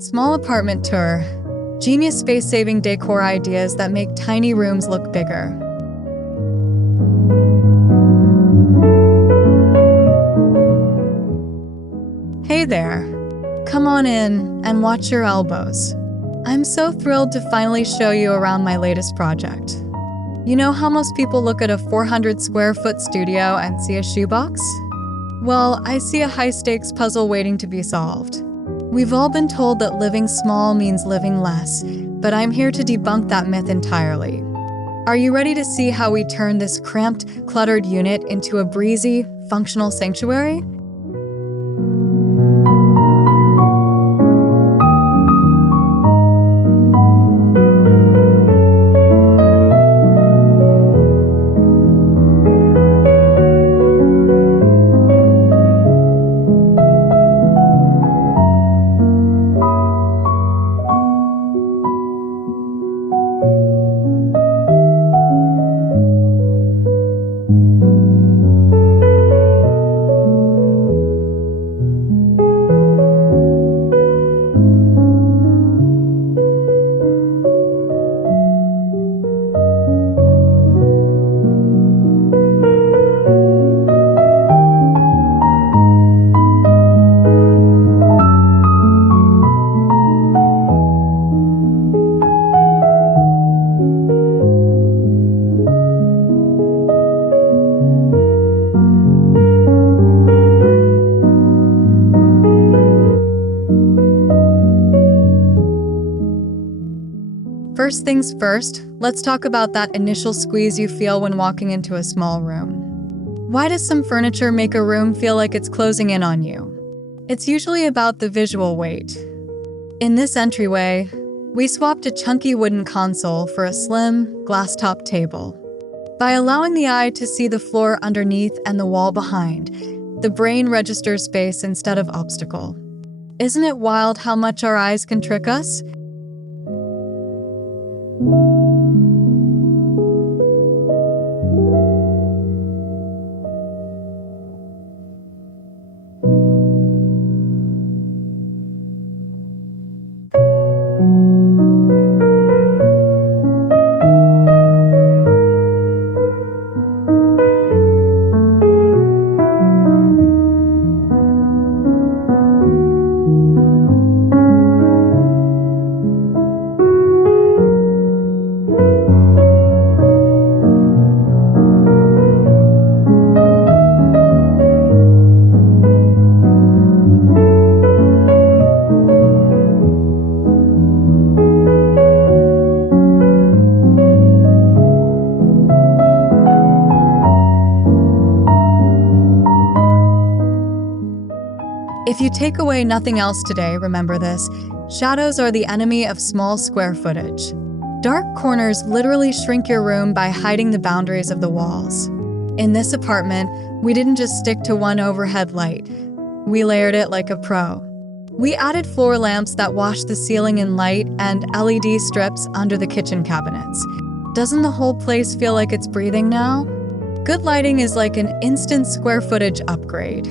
Small apartment tour. Genius space-saving decor ideas that make tiny rooms look bigger. Hey there. Come on in and watch your elbows. I'm so thrilled to finally show you around my latest project. You know how most people look at a 400 square foot studio and see a shoebox? Well, I see a high-stakes puzzle waiting to be solved. We've all been told that living small means living less, but I'm here to debunk that myth entirely. Are you ready to see how we turn this cramped, cluttered unit into a breezy, functional sanctuary? First things first, let's talk about that initial squeeze you feel when walking into a small room. Why does some furniture make a room feel like it's closing in on you? It's usually about the visual weight. In this entryway, we swapped a chunky wooden console for a slim, glass-top table. By allowing the eye to see the floor underneath and the wall behind, the brain registers space instead of obstacle. Isn't it wild how much our eyes can trick us? If you take away nothing else today, remember this: shadows are the enemy of small square footage. Dark corners literally shrink your room by hiding the boundaries of the walls. In this apartment, we didn't just stick to one overhead light. We layered it like a pro. We added floor lamps that wash the ceiling in light and LED strips under the kitchen cabinets. Doesn't the whole place feel like it's breathing now? Good lighting is like an instant square footage upgrade.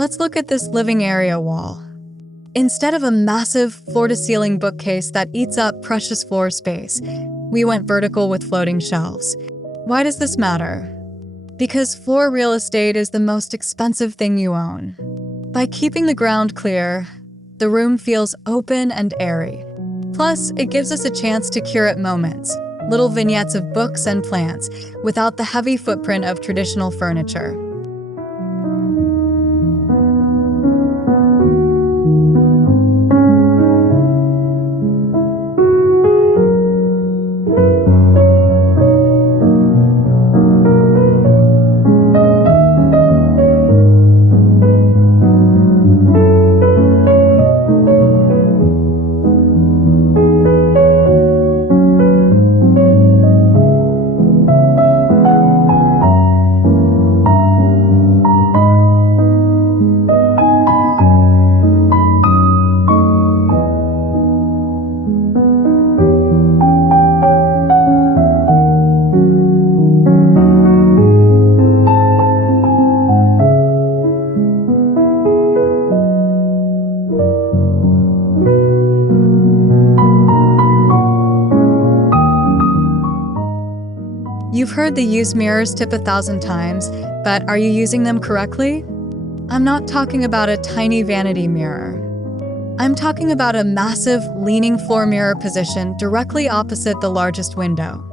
Let's look at this living area wall. Instead of a massive floor-to-ceiling bookcase that eats up precious floor space, we went vertical with floating shelves. Why does this matter? Because floor real estate is the most expensive thing you own. By keeping the ground clear, the room feels open and airy. Plus, it gives us a chance to curate moments, little vignettes of books and plants, without the heavy footprint of traditional furniture. You've heard the use mirrors tip 1,000 times, but are you using them correctly? I'm not talking about a tiny vanity mirror. I'm talking about a massive, leaning floor mirror positioned directly opposite the largest window.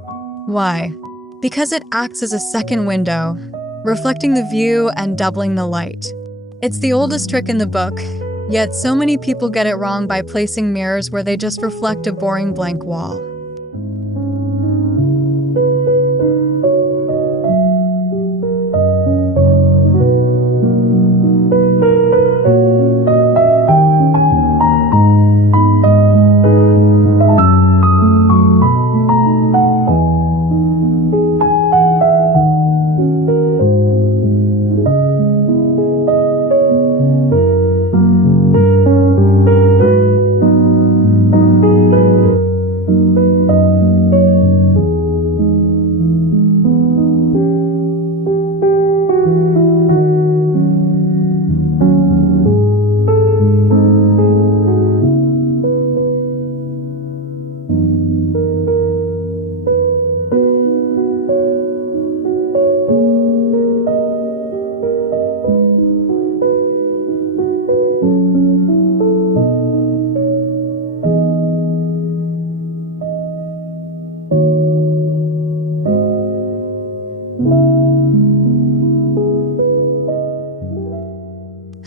Why? Because it acts as a second window, reflecting the view and doubling the light. It's the oldest trick in the book, yet so many people get it wrong by placing mirrors where they just reflect a boring blank wall.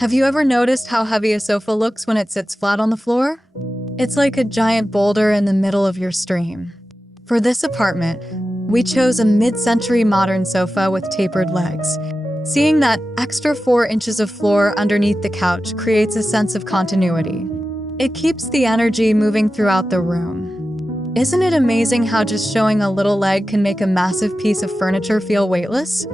Have you ever noticed how heavy a sofa looks when it sits flat on the floor? It's like a giant boulder in the middle of your stream. For this apartment, we chose a mid-century modern sofa with tapered legs. Seeing that extra 4 inches of floor underneath the couch creates a sense of continuity. It keeps the energy moving throughout the room. Isn't it amazing how just showing a little leg can make a massive piece of furniture feel weightless?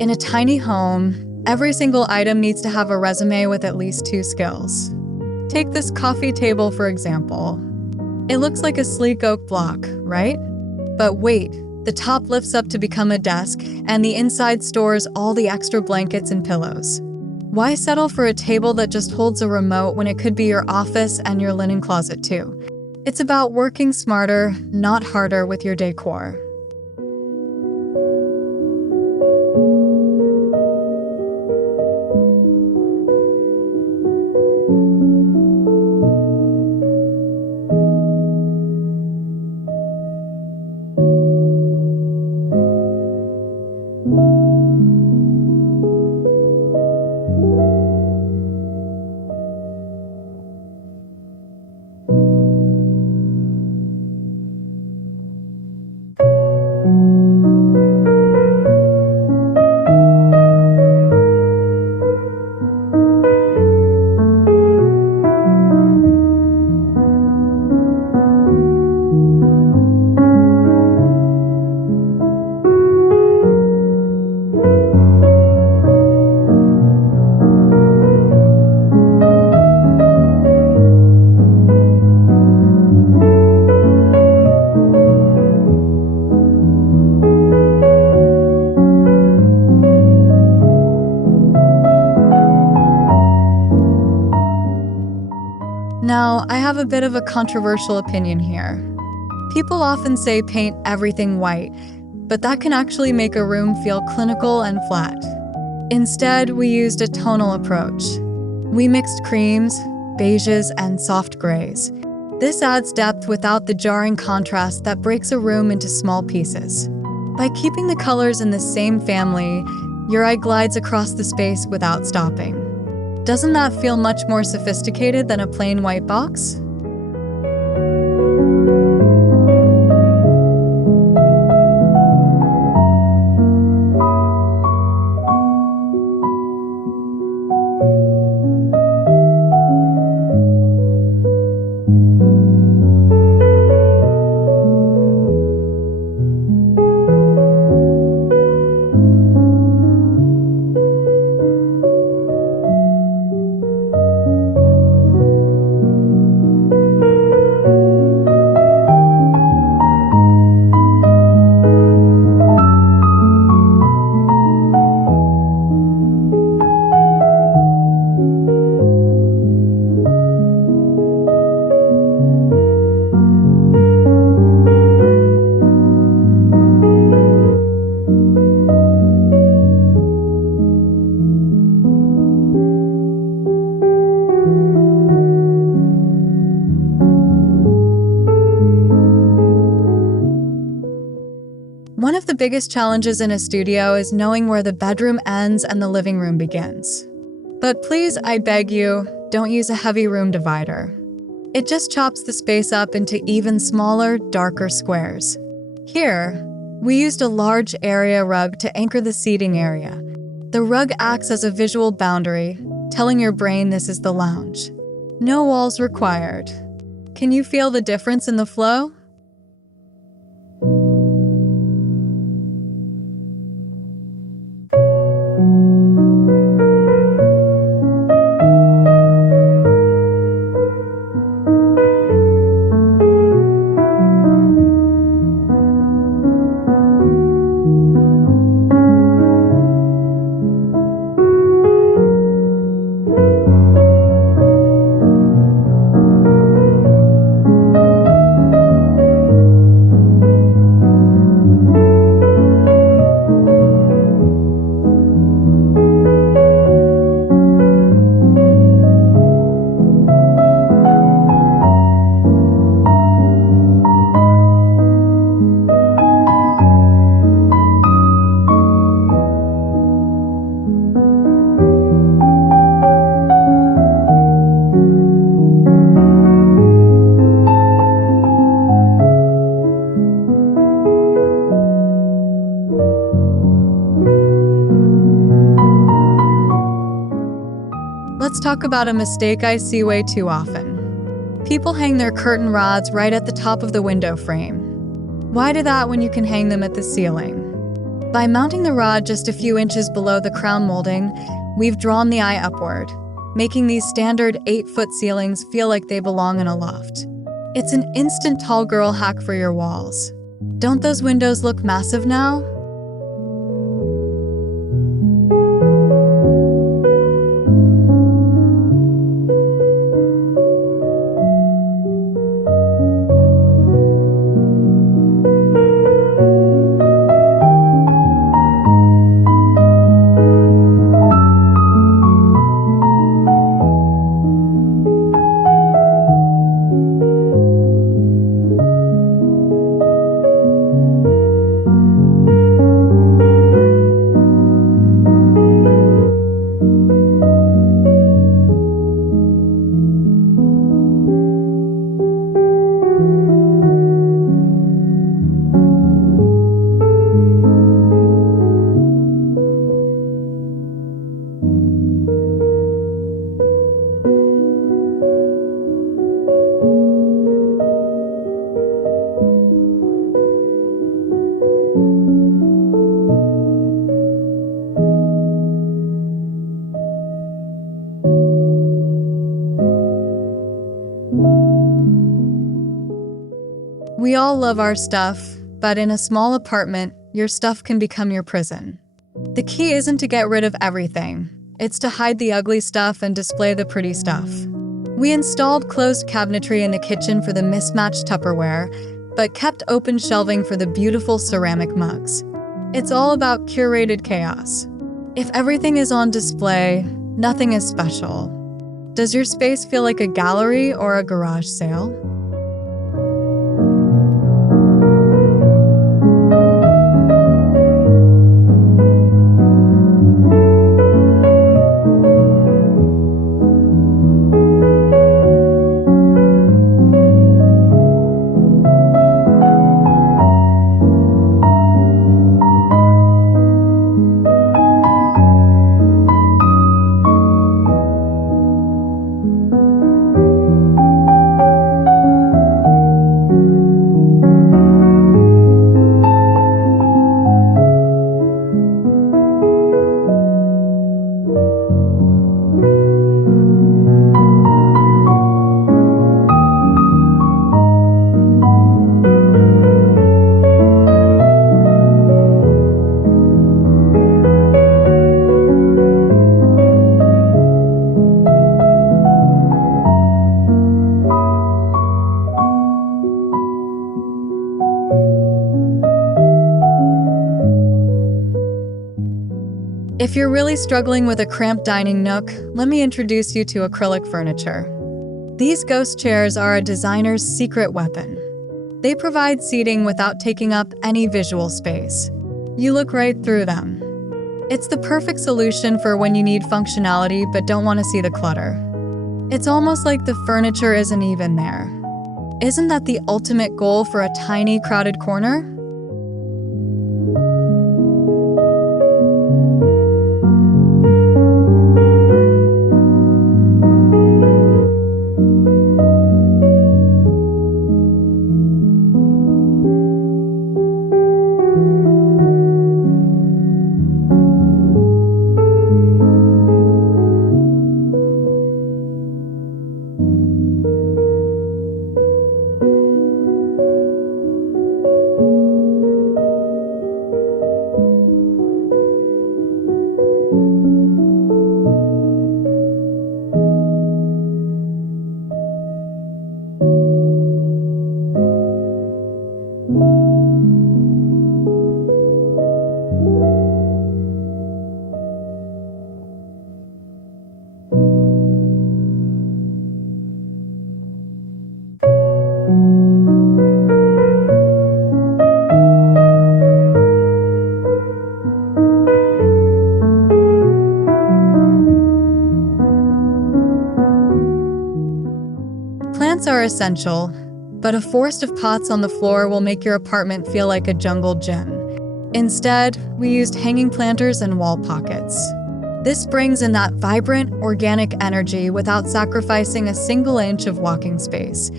In a tiny home, every single item needs to have a resume with at least 2 skills. Take this coffee table, for example. It looks like a sleek oak block, right? But wait, the top lifts up to become a desk, and the inside stores all the extra blankets and pillows. Why settle for a table that just holds a remote when it could be your office and your linen closet too? It's about working smarter, not harder with your decor. Now, I have a bit of a controversial opinion here. People often say paint everything white, but that can actually make a room feel clinical and flat. Instead, we used a tonal approach. We mixed creams, beiges, and soft grays. This adds depth without the jarring contrast that breaks a room into small pieces. By keeping the colors in the same family, your eye glides across the space without stopping. Doesn't that feel much more sophisticated than a plain white box? One of the biggest challenges in a studio is knowing where the bedroom ends and the living room begins. But please, I beg you, don't use a heavy room divider. It just chops the space up into even smaller, darker squares. Here, we used a large area rug to anchor the seating area. The rug acts as a visual boundary, telling your brain this is the lounge. No walls required. Can you feel the difference in the flow? Let's talk about a mistake I see way too often. People hang their curtain rods right at the top of the window frame. Why do that when you can hang them at the ceiling? By mounting the rod just a few inches below the crown molding, we've drawn the eye upward, making these standard 8-foot ceilings feel like they belong in a loft. It's an instant tall girl hack for your walls. Don't those windows look massive now? We all love our stuff, but in a small apartment, your stuff can become your prison. The key isn't to get rid of everything. It's to hide the ugly stuff and display the pretty stuff. We installed closed cabinetry in the kitchen for the mismatched Tupperware, but kept open shelving for the beautiful ceramic mugs. It's all about curated chaos. If everything is on display, nothing is special. Does your space feel like a gallery or a garage sale? If you're really struggling with a cramped dining nook, let me introduce you to acrylic furniture. These ghost chairs are a designer's secret weapon. They provide seating without taking up any visual space. You look right through them. It's the perfect solution for when you need functionality but don't want to see the clutter. It's almost like the furniture isn't even there. Isn't that the ultimate goal for a tiny, crowded corner? Plants are essential, but a forest of pots on the floor will make your apartment feel like a jungle gym. Instead, we used hanging planters and wall pockets. This brings in that vibrant, organic energy without sacrificing a single inch of walking space.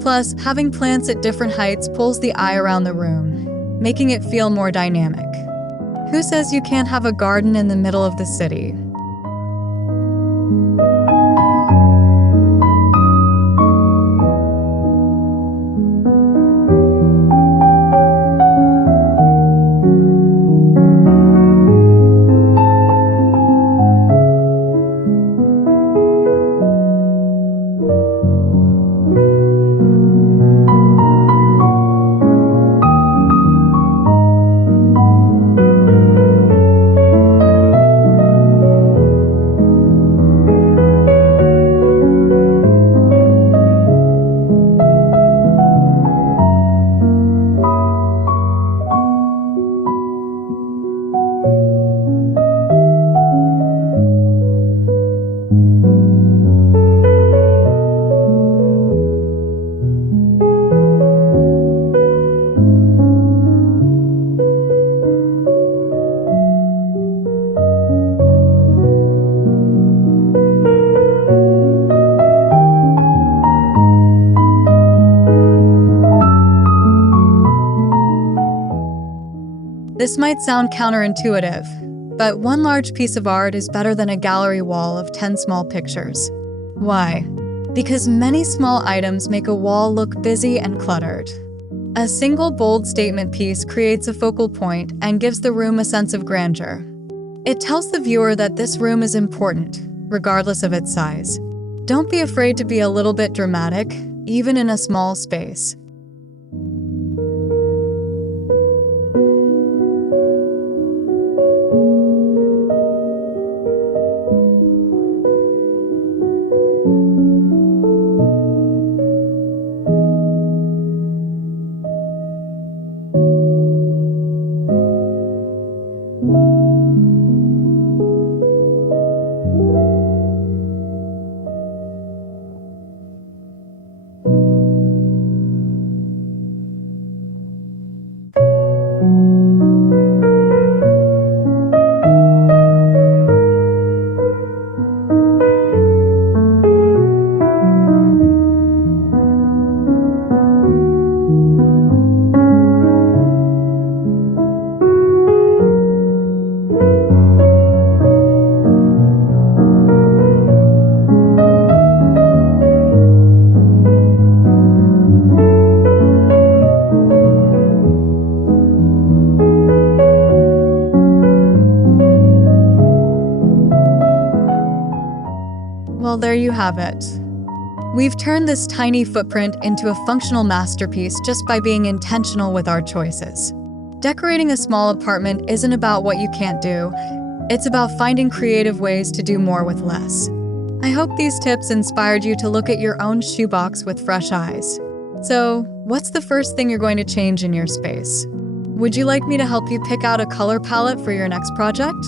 Plus, having plants at different heights pulls the eye around the room, making it feel more dynamic. Who says you can't have a garden in the middle of the city? This might sound counterintuitive, but one large piece of art is better than a gallery wall of 10 small pictures. Why? Because many small items make a wall look busy and cluttered. A single bold statement piece creates a focal point and gives the room a sense of grandeur. It tells the viewer that this room is important, regardless of its size. Don't be afraid to be a little bit dramatic, even in a small space. Well, there you have it. We've turned this tiny footprint into a functional masterpiece just by being intentional with our choices. Decorating a small apartment isn't about what you can't do. It's about finding creative ways to do more with less. I hope these tips inspired you to look at your own shoebox with fresh eyes. So, what's the first thing you're going to change in your space? Would you like me to help you pick out a color palette for your next project?